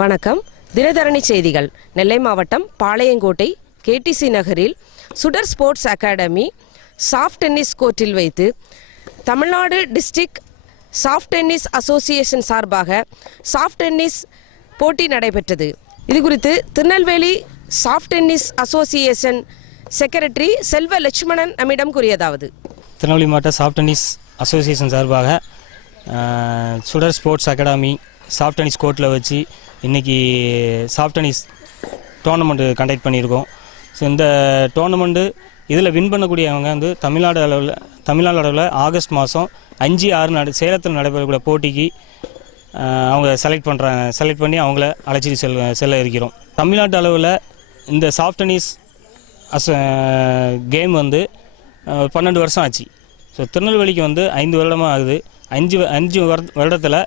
வணக்கம். தினதரணி செய்திகள். நெல்லை மாவட்டம் பாளையங்கோட்டை கேடிசி நகரில் சுடர் ஸ்போர்ட்ஸ் அகாடமி சாஃப்ட் டென்னிஸ் கோர்ட்டில் வைத்து Tamil Nadu district soft tennis association சார்பாக சாஃப்ட் டென்னிஸ் போட்டி நடைபெற்றது. இது குறித்து Tirunelveli soft tennis association secretary செல்வ லட்சுமணன் நம்மிடம் கூறியதாவது: திருநெல்வேலி மாவட்ட சாஃப்ட் டென்னிஸ் அசோசியேஷன் சார்பாக சுடர் ஸ்போர்ட்ஸ் அகாடமி சாஃப்ட் டென்னிஸ் கோர்ட்டில் வச்சு இன்றைக்கி சாஃப்ட் டென்னிஸ் டோர்னமெண்ட்டு கண்டக்ட் பண்ணியிருக்கோம். ஸோ இந்த டோர்னமெண்ட்டு இதில் வின் பண்ணக்கூடியவங்க வந்து தமிழ்நாடு அளவில் ஆகஸ்ட் மாதம் 5-6 சேலத்தில் நடைபெறக்கூடிய போட்டிக்கு அவங்க செலக்ட் பண்ணி அவங்கள அழைச்சிட்டு செல்ல இருக்கிறோம். தமிழ்நாட்டு அளவில் இந்த சாஃப்ட் டென்னிஸ் கேம் வந்து 12 வருஷம் ஆச்சு. ஸோ திருநெல்வேலிக்கு வந்து 5 வருடமாக ஆகுது. 5 வருடத்தில்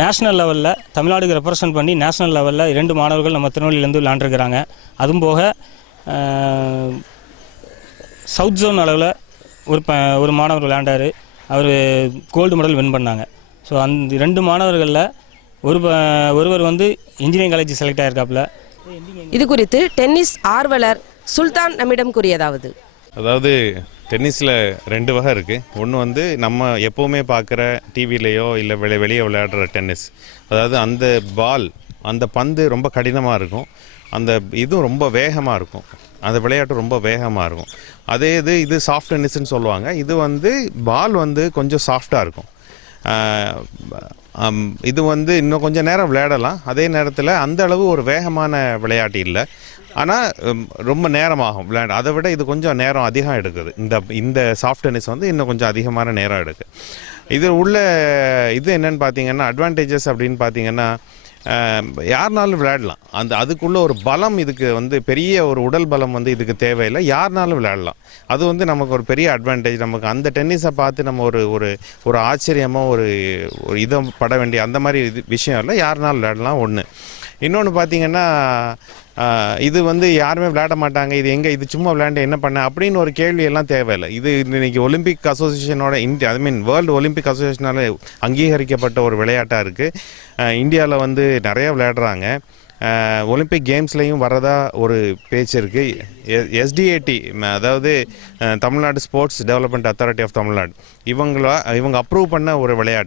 நேஷ்னல் லெவலில் தமிழ்நாடுக்கு ரெப்ரசன்ட் பண்ணி நேஷ்னல் லெவலில் 2 மாணவர்கள் நம்ம திருநெல்வேலியிலேருந்து விளையாண்டுருக்கிறாங்க. அதுவும் போக சவுத் ஜோன் அளவில் ஒரு மாணவர் விளையாண்டார். அவர் கோல்டு மெடல் வின் பண்ணாங்க. ஸோ அந்த 2 மாணவர்களில் ஒருவர் வந்து இன்ஜினியரிங் காலேஜ் செலக்ட் ஆகிருக்காப்புல. இது குறித்து டென்னிஸ் ஆர்வலர் சுல்தான் நம்மிடம் கூறியதாவது: அதாவது டென்னிஸில் 2 வகை இருக்குது. ஒன்று வந்து நம்ம எப்போவுமே பார்க்குற டிவிலேயோ இல்லை வெளியே விளையாடுற டென்னிஸ். அதாவது அந்த பால், அந்த பந்து ரொம்ப கடினமாக இருக்கும், அந்த இதுவும் ரொம்ப வேகமாக இருக்கும், அந்த விளையாட்டு ரொம்ப வேகமாக இருக்கும். அதே இது சாஃப்ட் டென்னிஸ்ன்னு சொல்லுவாங்க. இது வந்து பால் வந்து கொஞ்சம் சாஃப்டாக இருக்கும். இது வந்து இன்னும் கொஞ்சம் நேரம் விளையாடலாம். அதே நேரத்தில் அந்த அளவு ஒரு வேகமான விளையாட்டு இல்லை, ஆனால் ரொம்ப நேரமாகும் விளையாட. அதை விட இது கொஞ்சம் நேரம் அதிகம் எடுக்குது. இந்த சாஃப்ட் டென்னிஸ் வந்து இன்னும் கொஞ்சம் அதிகமான நேரம் எடுக்குது. இது உள்ள இது என்னென்னு பார்த்தீங்கன்னா, அட்வான்டேஜஸ் அப்படின்னு பார்த்தீங்கன்னா, யாருனாலும் விளையாடலாம். அதுக்குள்ள ஒரு பலம், இதுக்கு வந்து பெரிய ஒரு உடல் பலம் வந்து இதுக்கு தேவையில்லை, யாருனாலும் விளையாடலாம். அது வந்து நமக்கு ஒரு பெரிய அட்வான்டேஜ். நமக்கு அந்த டென்னிஸை பார்த்து நம்ம ஒரு ஆச்சரியமாக ஒரு இதை பட வேண்டிய அந்த மாதிரி விஷயம் இல்லை, யாருனாலும் விளையாடலாம். ஒன்று. இன்னொன்று பார்த்தீங்கன்னா, இது வந்து யாருமே விளையாட மாட்டாங்க, இது சும்மா விளையாண்டு என்ன பண்ண அப்படின்னு ஒரு கேள்வியெல்லாம் தேவையில்லை. இது இன்னைக்கு ஒலிம்பிக் அசோசியேஷனோட வேர்ல்டு ஒலிம்பிக் அசோசியேஷனால் அங்கீகரிக்கப்பட்ட ஒரு விளையாட்டாக இருக்குது. இந்தியாவில் வந்து நிறையா விளையாடுறாங்க. ஒலிம்பிக் கேம்ஸ்லையும் வரதா ஒரு பேச்சு இருக்குது. எஸ்டிஏடி, அதாவது Tamil Nadu sports development authority of Tamil Nadu, இவங்க அப்ரூவ் பண்ண ஒரு விளையாட்டு.